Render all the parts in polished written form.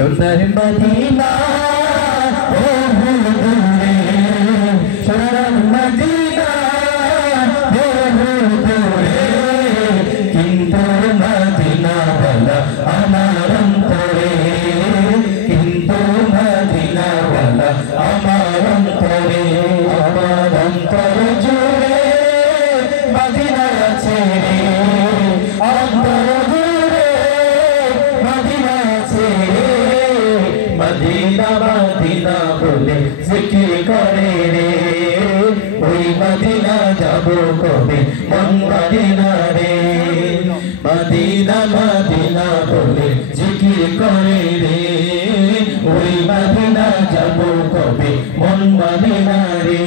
সোনার মদিনা বহু দূরে, সোনার মদিনা বহু দূরে, কিন্তু মদিনা বলা আমার অন্তরে, কিন্তু মদিনা বলা আমার অন্তরে, আমার অন্তর জুড়ে মদিনা আছে রে, অন্তর জুড়ে মদিনা আছে রে, মদিনা মদিনা বলে জিকির করে রে, ওই মদিনা যাব কবে মন মানে না রে, মদিনা মদিনা বলে জিকির করে রে, ওই মদিনা যাব কবে মন মানে না রে।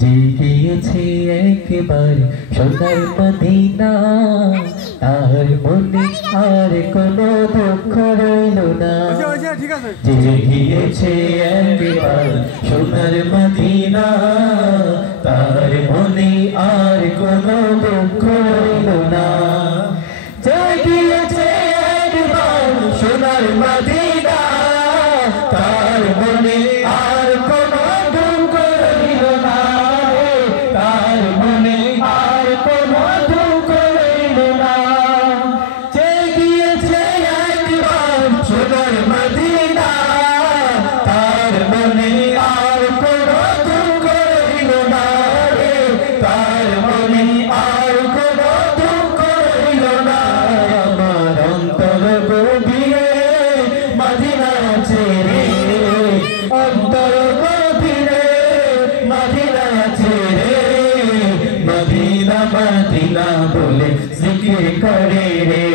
যে গিয়েছে একবার সোনার মদিনা, তার মনে আর কোনো দুঃখ রইল না। যে গিয়েছে একবার সোনার মদিনা, তার মনে আর কোনো দুঃখ রইল না। যে গিয়েছে একবার সোনার মদিনা, তার মনে আর কোনো দুঃখ রইল না, তার মনে আর কোনো দুঃখ রইল না। যে গিয়েছে একবার সোনার মদিনা, তার মনে আর কোনো দুঃখ রইল না, তার মনে আর কোনো দুঃখ রইল না। আমার অন্তর গভীরে মদিনা আছে রে, অন্তর গভীরে মদিনা আছে রে, মদিনা মদিনা বলে জিকির করে রে,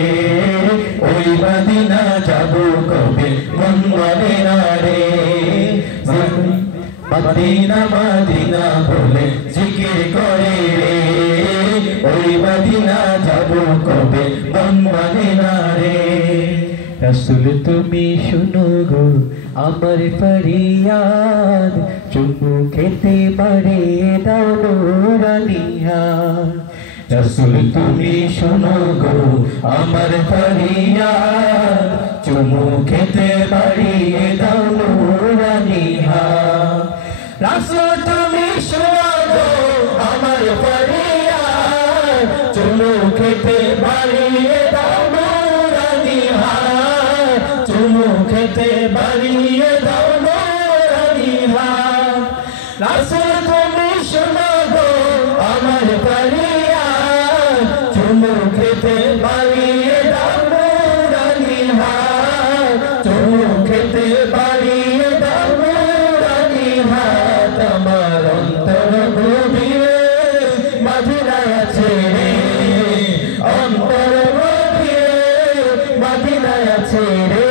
ওই মদিনা যাব কবে মন মানে না রে, মদিনা মদিনা বলে জিকির করে রে, ওই মদিনা যাব কবে মন মানে না রে। রাসূল তুমি শুনো গো আমার ফরিয়াদ, চুমু খেতে পারে দাও নুরানি হাত। রাসূল তুমি শুনো গো আমার ফরিয়াদ, চুমু খেতে পারে দাও নুরানি হাত। রাসূল তুমি শুনো গো আমার ফরিয়াদ, চুমু খেতে পারে দাও নুরানি হাত, চুমু খেতে বাড়িয়ে দাও নুরানি হাত। রাসূল তুমি শুনো গো আমার ফরিয়াদ, চুমু খেতে বাড়িয়ে দাও নুরানি হাত, চুমু খেতে বাড়িয়ে দাও নুরানি হাত। আমার অন্তর গভীরে মদিনা আছে রে, অন্তর গভীরে মদিনা আছে রে,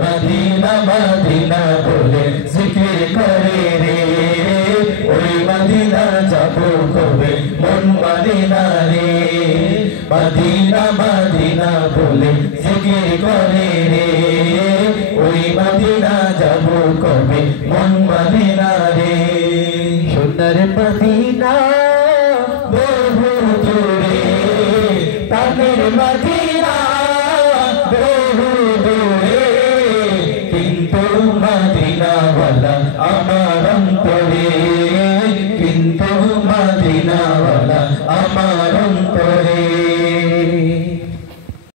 মদিনা মদিনা বলে জিকির করে রে, ওই মদিনা যাব কবে মন মানে না রে, মদিনা মদিনা বলে জিকির করে রে, ওই মদিনা যাব কবে মন মানে না রে। সোনার মদিনা বহু দূরে, তাদের মদিনা বহু দূরে, কিন্তু মদিনা ওয়ালা আমার